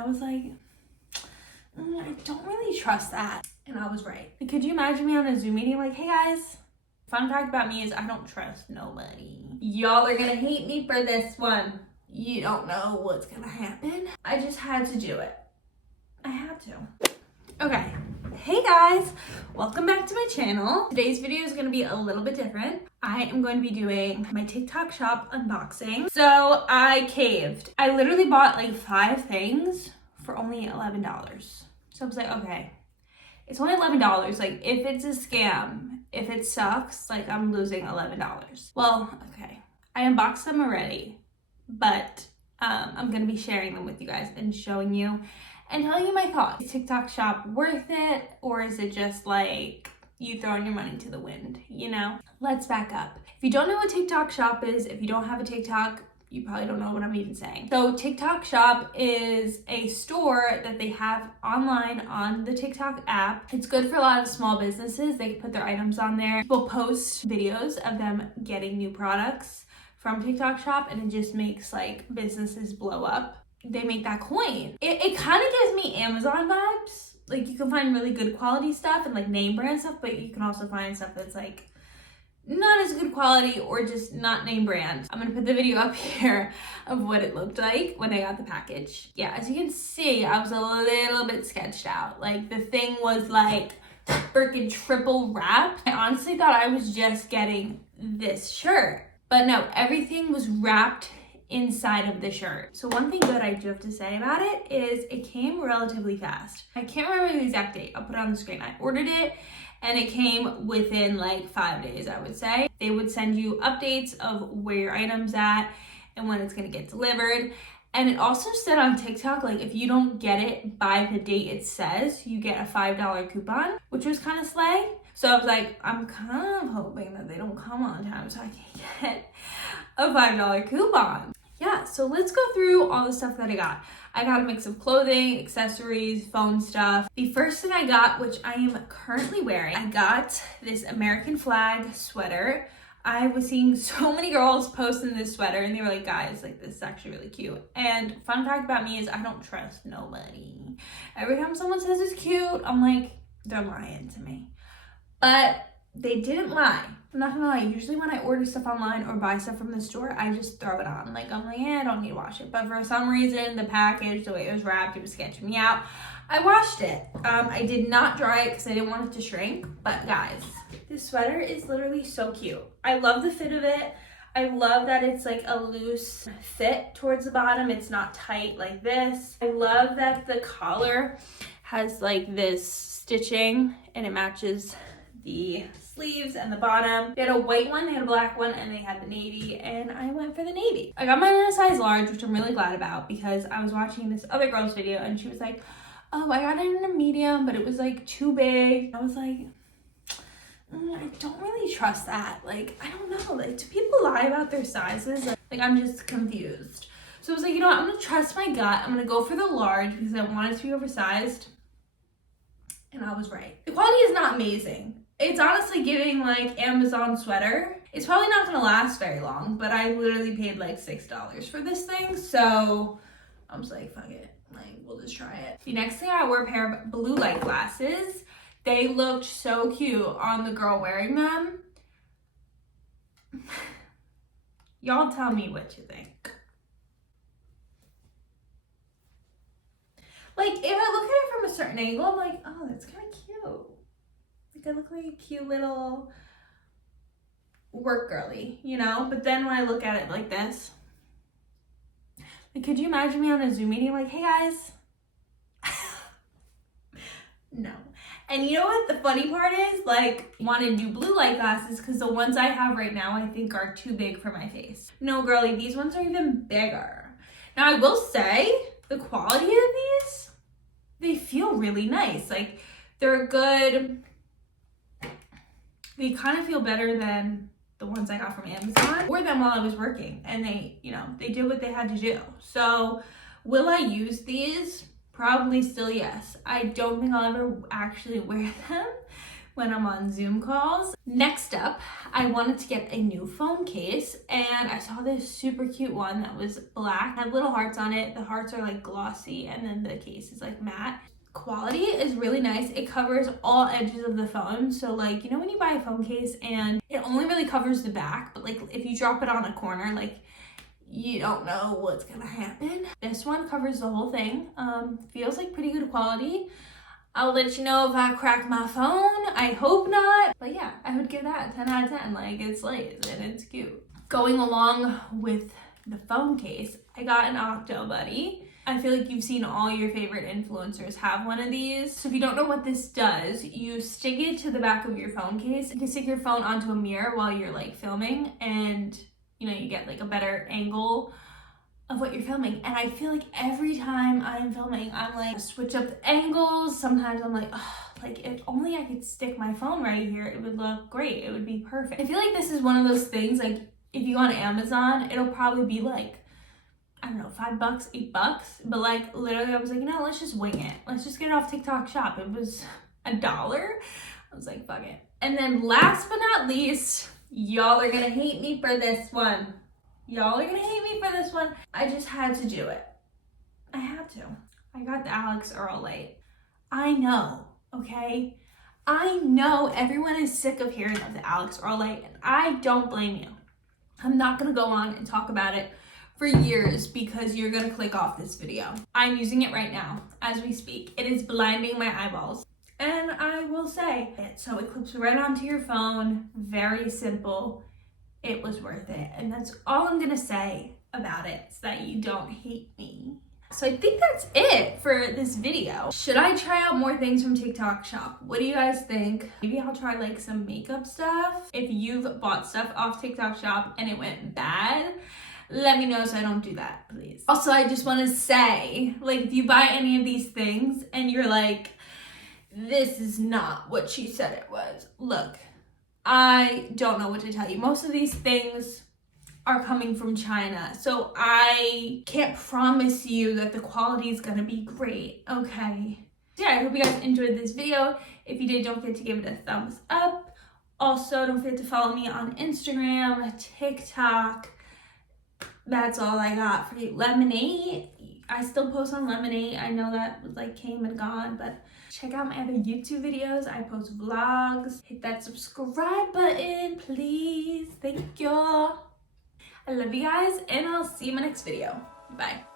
I was like, I don't really trust that. And I was right. Like, could you imagine me on a Zoom meeting like, hey guys, fun fact about me is I don't trust nobody. Y'all are gonna hate me for this one. You don't know what's gonna happen. I just had to do it. I had to. Okay. Hey guys, welcome back to my channel. Today's video is gonna be a little bit different. I am going to be doing my TikTok shop unboxing. So I caved. I literally bought like 5 things for only $11. So I was like, okay, it's only $11. Like, if it's a scam, if it sucks, like, I'm losing $11. Well, okay, I unboxed them already, but I'm gonna be sharing them with you guys and showing you and telling you my thoughts. Is TikTok shop worth it, or is it just like you throwing your money to the wind, you know? Let's back up. If you don't know what TikTok shop is, if you don't have a TikTok, you probably don't know what I'm even saying. So TikTok shop is a store that they have online on the TikTok app. It's good for a lot of small businesses. They can put their items on there. People post videos of them getting new products from TikTok shop, and it just makes like businesses blow up. They make that coin. It kind of gives me Amazon vibes. Like, you can find really good quality stuff and like name brand stuff, but you can also find stuff that's like not as good quality or just not name brand. I'm gonna put the video up here of what it looked like when I got the package. Yeah, as you can see, I was a little bit sketched out. Like, the thing was like freaking triple wrapped. I honestly thought I was just getting this shirt, but no, everything was wrapped inside of the shirt. So one thing good I do have to say about it is it came relatively fast. I can't remember the exact date. I'll put it on the screen. I ordered it and it came within like 5 days, I would say. They would send you updates of where your item's at and when it's gonna get delivered. And it also said on TikTok, like, if you don't get it by the date it says, you get a $5 coupon, which was kind of slay. So I was like, I'm kind of hoping that they don't come on time so I can get a $5 coupon. Yeah, so let's go through all the stuff that I got. I got a mix of clothing, accessories, phone stuff. The first thing I got, which I am currently wearing, I got this American flag sweater. I was seeing so many girls posting this sweater and they were like, guys, like, this is actually really cute. And fun fact about me is I don't trust nobody. Every time someone says it's cute, I'm like, they're lying to me. But they didn't lie. I'm not gonna lie, usually when I order stuff online or buy stuff from the store, I just throw it on. Like, I'm like, I don't need to wash it. But for some reason, the package, the way it was wrapped, it was sketching me out. I washed it. I did not dry it because I didn't want it to shrink. But guys, this sweater is literally so cute. I love the fit of it. I love that it's like a loose fit towards the bottom. It's not tight like this. I love that the collar has like this stitching and it matches the sleeves and the bottom. They had a white one, they had a black one, and they had the navy, and I went for the navy. I got mine in a size large, which I'm really glad about because I was watching this other girl's video and she was like, oh, I got it in a medium, but it was like too big. I was like, I don't really trust that. Like, I don't know, like, do people lie about their sizes? Like, I'm just confused. So I was like, you know what, I'm gonna trust my gut. I'm gonna go for the large because I want it to be oversized. And I was right. The quality is not amazing. It's honestly giving like Amazon sweater. It's probably not gonna last very long, but I literally paid like $6 for this thing. So I was like, fuck it, like, we'll just try it. The next thing I wore a pair of blue light glasses. They looked so cute on the girl wearing them. Y'all tell me what you think. Like, if I look at it from a certain angle, I'm like, oh, that's kind of cute. Like, I look like a cute little work girly, you know? But then when I look at it like this, like, could you imagine me on a Zoom meeting like, hey guys? No. And you know what the funny part is? Like, I want to do blue light glasses because the ones I have right now I think are too big for my face. No, girly, these ones are even bigger. Now, I will say, the quality of these, they feel really nice. Like, they're good. They kind of feel better than the ones I got from Amazon. I wore them while I was working and they, you know, they did what they had to do. So will I use these? Probably still yes. I don't think I'll ever actually wear them when I'm on Zoom calls. Next up, I wanted to get a new phone case, and I saw this super cute one that was black, had little hearts on it. The hearts are like glossy, and then the case is like matte. Quality is really nice. It covers all edges of the phone. So like, you know when you buy a phone case and it only really covers the back, but like if you drop it on a corner, like you don't know what's gonna happen. This one covers the whole thing. Feels like pretty good quality. I'll let you know if I crack my phone. I hope not. But yeah, I would give that a 10 out of 10. Like, it slays and it's cute. Going along with the phone case, I got an Octo Buddy. I feel like you've seen all your favorite influencers have one of these. So if you don't know what this does, you stick it to the back of your phone case. You can stick your phone onto a mirror while you're like filming, and you know, you get like a better angle of what you're filming. And I feel like every time I'm filming, I'm like, switch up the angles. Sometimes I'm like, oh, like if only I could stick my phone right here, it would look great. It would be perfect. I feel like this is one of those things, like if you go on Amazon, it'll probably be like, I don't know, $5, $8. But like literally I was like, you know, let's just wing it. Let's just get it off TikTok Shop. It was $1. I was like, fuck it. And then last but not least, y'all are gonna hate me for this one. Y'all are gonna hate me for this one. I just had to do it. I had to. I got the Alex Earl Light. I know, okay? I know everyone is sick of hearing of the Alex Earl Light, and I don't blame you. I'm not gonna go on and talk about it for years because you're gonna click off this video. I'm using it right now as we speak. It is blinding my eyeballs. And I will say it. So it clips right onto your phone. Very simple. It was worth it. And that's all I'm gonna say about it, so that you don't hate me. So I think that's it for this video. Should I try out more things from TikTok Shop? What do you guys think? Maybe I'll try like some makeup stuff. If you've bought stuff off TikTok Shop and it went bad, let me know so I don't do that, please. Also, I just want to say, like, if you buy any of these things and you're like, this is not what she said it was. Look, I don't know what to tell you. Most of these things are coming from China, so I can't promise you that the quality is gonna be great, okay? Yeah, I hope you guys enjoyed this video. If you did, don't forget to give it a thumbs up. Also, don't forget to follow me on Instagram, TikTok. That's all I got for you. Lemonade, I still post on Lemonade. I know that was like came and gone, but check out my other YouTube videos. I post vlogs. Hit that subscribe button, please. Thank you. I love you guys, and I'll see you in my next video. Bye.